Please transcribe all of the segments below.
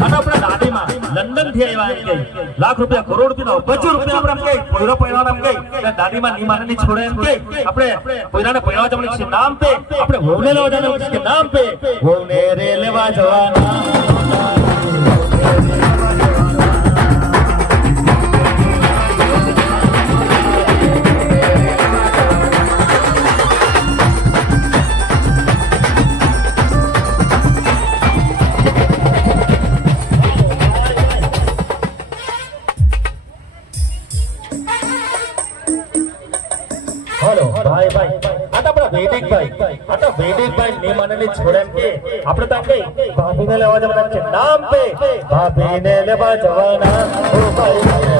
અને આપણે દાદીમાં લંડન થી આવ્યા એમ કે લાખ રૂપિયા કરોડ રૂપિયા અબજો રૂપિયા આપણે એમ કે પોયરો પૈણાને એમ કે દાદીમાં ની માને ની છોડે એમ કે આપણે પોયરાને પૈણાવા જવાનું છે નામ પે આપણે વહુને લેવા જવાનું છે નામ પે વહુને રે લેવા જવાના हेलो भाई भाई आता अपना वैदिक भाई ने माने ने छोड़े के આપણે તો કઈ ભાભીને લેવા જવાના છે નામ પે ભાભીને લેવા જવાના ઓ ભાઈ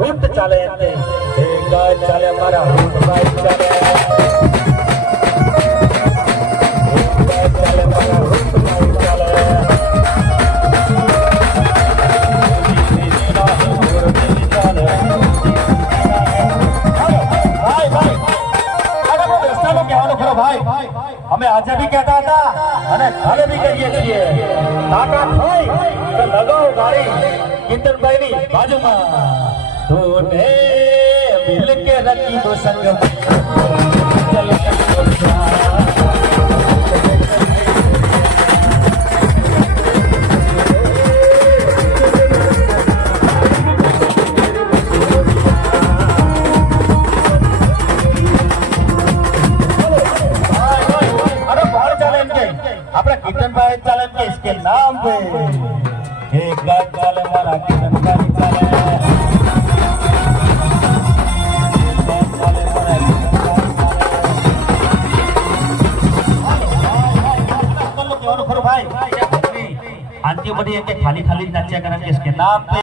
रूट चले चले हमारा रूट भाई चले हमारा रूट भाई चले भाई भाई अरे वो रस्ता लो क्या करो भाई हमें आज भी कहता था અને ઘરે भी कहिए છીએ टाटा भाई तो लगाओ गाड़ी किंतन भाई ની बाजूમાં तूने मिल के रखी दो संग चल अरे बाहर चले इनके अपना किचन भाई चले इनके इसके नाम पे एक गाय चले हमारा किचन भाई चले भाई आंटी बड़ी है कि खाली खाली नाचिया करेंगे इसके नाम पे